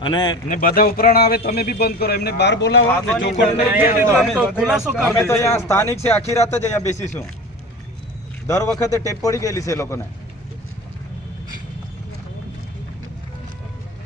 અને ને બધા ઉપરાણ આવે તમે બી બંધ કરો એમને બહાર બોલાવો કરી અમે તો અહીંયા સ્થાનિક છે આખી રાત જ અહીંયા બેસીશું. દર વખતે ટેપ પડી ગયેલી છે લોકોને.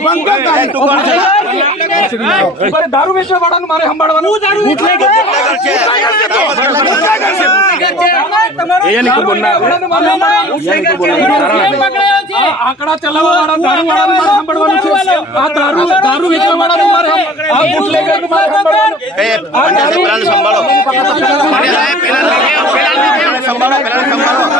બંધ કર ભાઈ તું. દારૂ વેચવા વાળાનું મારે સંભાળવાનું આંકડા ચલાવવા વાળા દારૂ વાળાનું મારે સંભાળવાનું છે આ દારૂ દારૂ વેચવા વાળાનું મારે સંભાળ- મારે સંભાળવાનું દારૂ-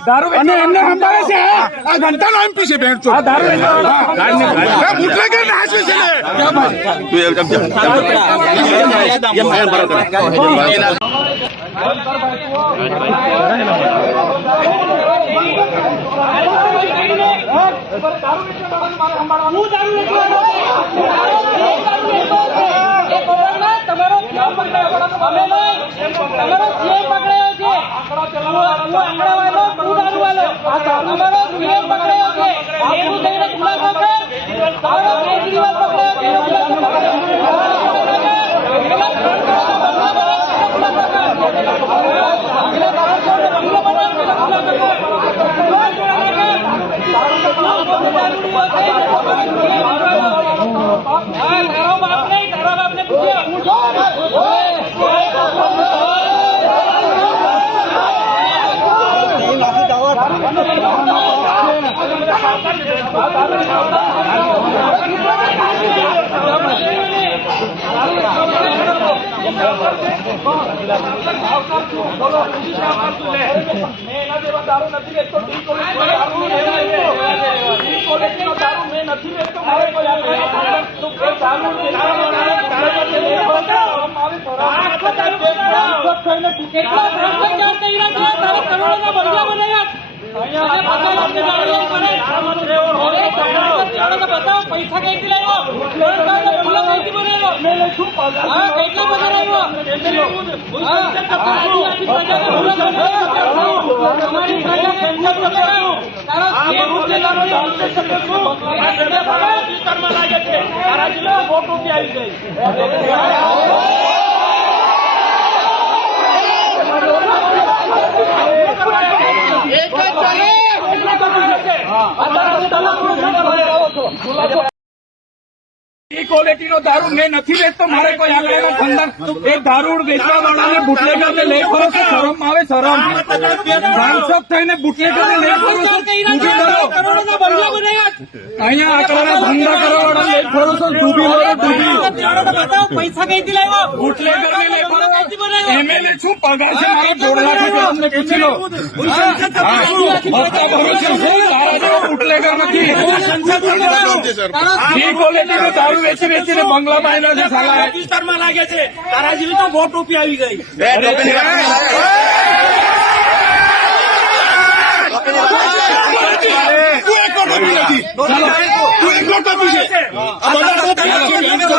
દારૂ અને એમને સંભાળે છે આ ઘંટાનો એમપી છે બેન આ દારૂ ને છે. અમારો વિરોધ પકડાયો છે એવું થઈને ખુલ્લા પકડ અમારો કેજરીવાલ પકડાયો છે ખુલ્લા પકડ કેટલા ભ્રષ્ટાચાર કર્યા છે તારે કરોડોના બનાવ્યા અને. પૈસા કઈથી લાવ્યો? બંગલો કઈથી બનાવ્યો. કેટલા બધા લાવ્યો? હા, આદિવાસી પ્રજાને બંગલો બનાવ્યો. અમારી જિલ્લાનો ક્વોલિટીનો દારૂ મેં નથી વેચતો, મારે કોઈ આગળ ધંધા એ દારૂ વેચવા વાળાને બુટલેગરને લઈ ફરો છો શરમ આવે, શરમ. સાંસદ થઈને બુટલેગરને લઈ છો કરો બનાવ્યા અહીંયા આકડાના ધંધા કરવા વાળા લઈ ફરો છો, ડૂબી લો ડૂબી પૈસા કઈથી લાવ્યો બુટલેગરને લઈ ફરો. એમએલએ શું પગાર છે? મારો દોઢ લાખ રૂપિયા અમને પૂછી લો. ભરોસે શું તારા જેવો બુટલેગર નથી બી ક્વોલિટીનો દારૂ વેચી વેચીને બંગલામાં એના છે સાલા વિસ્તારમાં લાગે છે તારા જેવી તો બહુ ટોપી આવી ગઈ તું એકલો ટોપી નથી તું એકલો ટોપી છે આ બધા ટોપી છે.